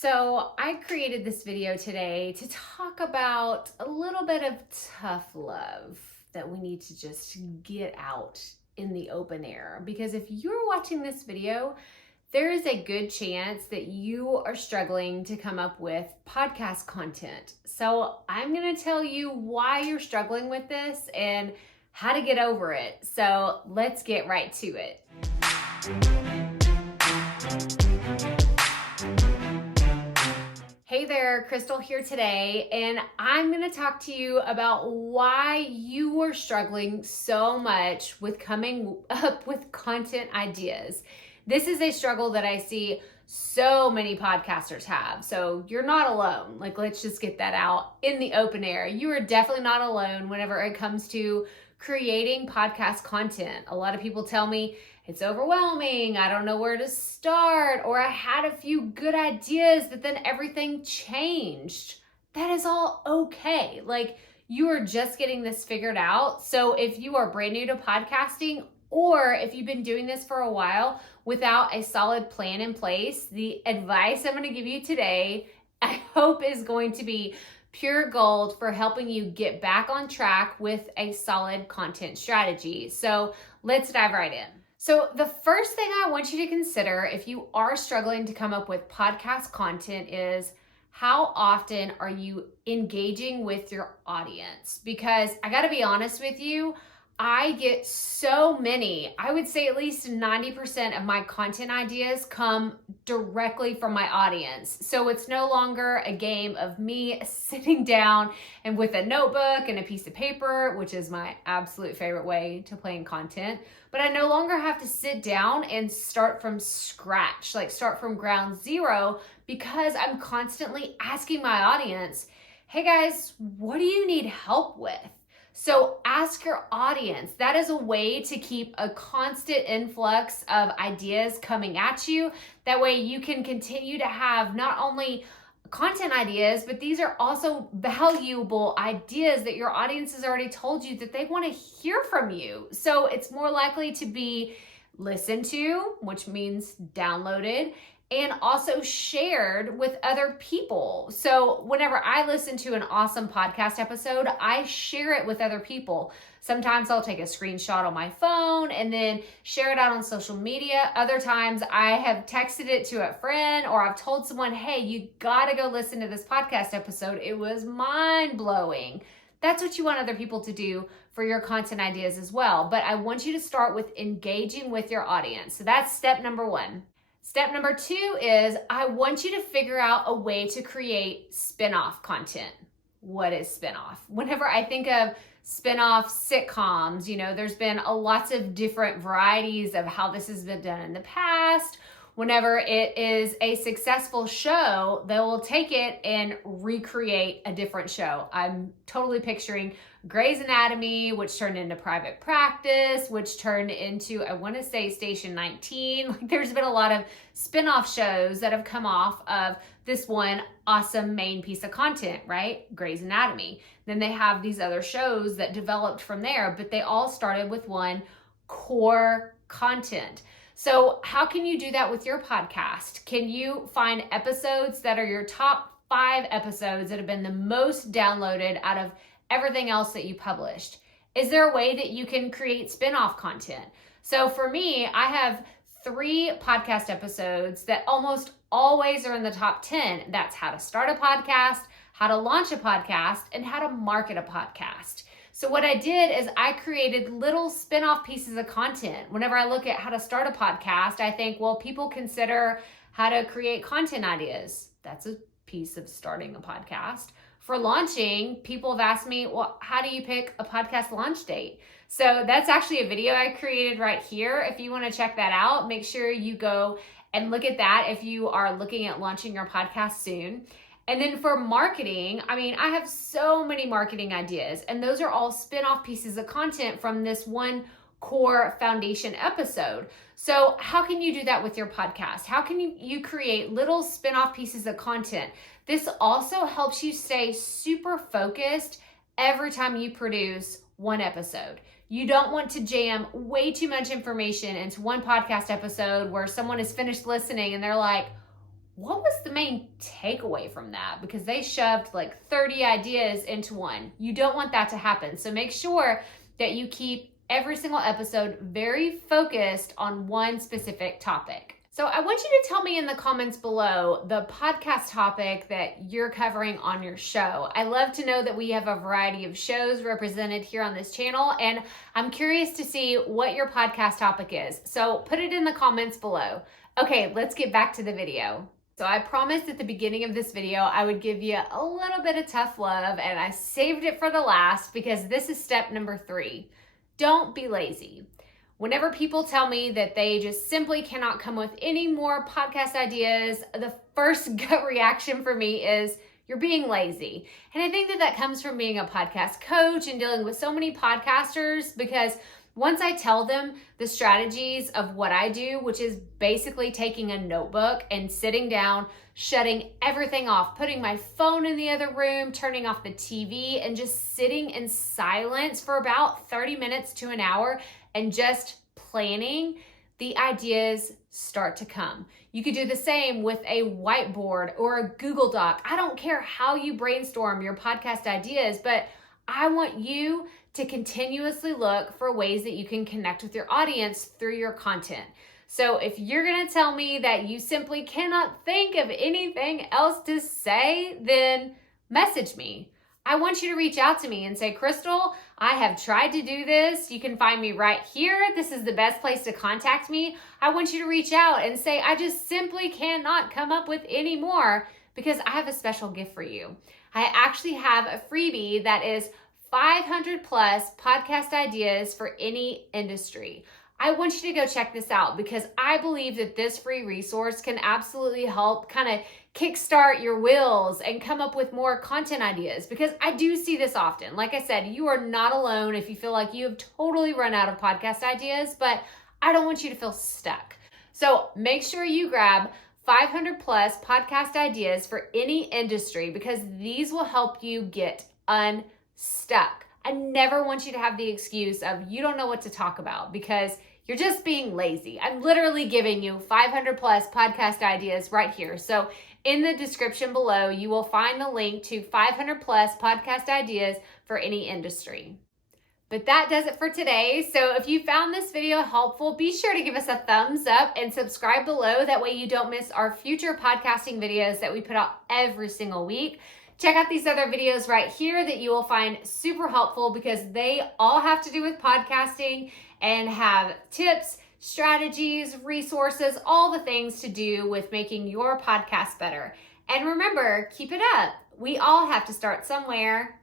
So I created this video today to talk about a little bit of tough love that we need to just get out in the open air. Because if you're watching this video, there is a good chance that you are struggling to come up with podcast content. So I'm going to tell you why you're struggling with this and how to get over it. So let's get right to it. Hey there, Crystal here today, and I'm going to talk to you about why you are struggling so much with coming up with content ideas. This is a struggle that I see so many podcasters have, so you're not alone. Let's just get that out in the open air. You are definitely not alone whenever it comes to creating podcast content. A lot of people tell me, it's overwhelming, I don't know where to start, or I had a few good ideas, but then everything changed. That is all okay. You are just getting this figured out. So if you are brand new to podcasting, or if you've been doing this for a while without a solid plan in place, the advice I'm going to give you today, I hope is going to be pure gold for helping you get back on track with a solid content strategy. So let's dive right in. So the first thing I want you to consider if you are struggling to come up with podcast content is how often are you engaging with your audience? Because I got to be honest with you, I get so many, I would say at least 90% of my content ideas come directly from my audience. So it's no longer a game of me sitting down and with a notebook and a piece of paper, which is my absolute favorite way to plan content. But I no longer have to sit down and start from scratch, start from ground zero, because I'm constantly asking my audience, hey guys, what do you need help with? So ask your audience. That is a way to keep a constant influx of ideas coming at you. That way you can continue to have not only content ideas, but these are also valuable ideas that your audience has already told you that they want to hear from you. So it's more likely to be listened to, which means downloaded, and also shared with other people. So whenever I listen to an awesome podcast episode, I share it with other people. Sometimes I'll take a screenshot on my phone and then share it out on social media. Other times I have texted it to a friend, or I've told someone, hey, you gotta go listen to this podcast episode. It was mind-blowing. That's what you want other people to do for your content ideas as well. But I want you to start with engaging with your audience. So that's step number one. Step number two is I want you to figure out a way to create spinoff content. What is spinoff? Whenever I think of spinoff sitcoms, there's been lots of different varieties of how this has been done in the past. Whenever it is a successful show, they will take it and recreate a different show. I'm totally picturing Grey's Anatomy, which turned into Private Practice, which turned into, I want to say, Station 19. There's been a lot of spin-off shows that have come off of this one awesome main piece of content, right? Grey's Anatomy. Then they have these other shows that developed from there, but they all started with one core content. So how can you do that with your podcast? Can you find episodes that are your top 5 episodes that have been the most downloaded out of everything else that you published? Is there a way that you can create spin-off content? So for me, I have 3 podcast episodes that almost always are in the top 10. That's how to start a podcast, how to launch a podcast, and how to market a podcast. So what I did is I created little spin-off pieces of content. Whenever I look at how to start a podcast, I think, well, people consider how to create content ideas. That's a piece of starting a podcast. For launching, people have asked me, well, how do you pick a podcast launch date? So that's actually a video I created right here. If you want to check that out, make sure you go and look at that if you are looking at launching your podcast soon. And then for marketing, I have so many marketing ideas, and those are all spin-off pieces of content from this one core foundation episode. So how can you do that with your podcast? How can you create little spin-off pieces of content? This also helps you stay super focused every time you produce one episode. You don't want to jam way too much information into one podcast episode where someone is finished listening and they're like, what was the main takeaway from that because they shoved like 30 ideas into one. You don't want that to happen. So make sure that you keep every single episode very focused on one specific topic. So I want you to tell me in the comments below the podcast topic that you're covering on your show. I love to know that we have a variety of shows represented here on this channel, and I'm curious to see what your podcast topic is. So put it in the comments below. Okay, let's get back to the video. So I promised at the beginning of this video I would give you a little bit of tough love, and I saved it for the last because this is step number 3. Don't be lazy. Whenever people tell me that they just simply cannot come with any more podcast ideas, the first gut reaction for me is you're being lazy. And I think that that comes from being a podcast coach and dealing with so many podcasters, because once I tell them the strategies of what I do, which is basically taking a notebook and sitting down, shutting everything off, putting my phone in the other room, turning off the TV, and just sitting in silence for about 30 minutes to an hour and just planning, the ideas start to come. You could do the same with a whiteboard or a Google Doc. I don't care how you brainstorm your podcast ideas, but I want you to continuously look for ways that you can connect with your audience through your content. So if you're going to tell me that you simply cannot think of anything else to say, then message me. I want you to reach out to me and say, Crystal, I have tried to do this. You can find me right here. This is the best place to contact me. I want you to reach out and say, I just simply cannot come up with any more, because I have a special gift for you. I actually have a freebie that is 500 plus podcast ideas for any industry. I want you to go check this out because I believe that this free resource can absolutely help kind of kickstart your wheels and come up with more content ideas, because I do see this often. Like I said, you are not alone if you feel like you have totally run out of podcast ideas, but I don't want you to feel stuck. So make sure you grab 500 plus podcast ideas for any industry, because these will help you get unstuck. I never want you to have the excuse of you don't know what to talk about because you're just being lazy. I'm literally giving you 500 plus podcast ideas right here. So in the description below, you will find the link to 500 plus podcast ideas for any industry. But that does it for today. So if you found this video helpful, be sure to give us a thumbs up and subscribe below. That way you don't miss our future podcasting videos that we put out every single week. Check out these other videos right here that you will find super helpful, because they all have to do with podcasting and have tips, strategies, resources, all the things to do with making your podcast better. And remember, keep it up. We all have to start somewhere.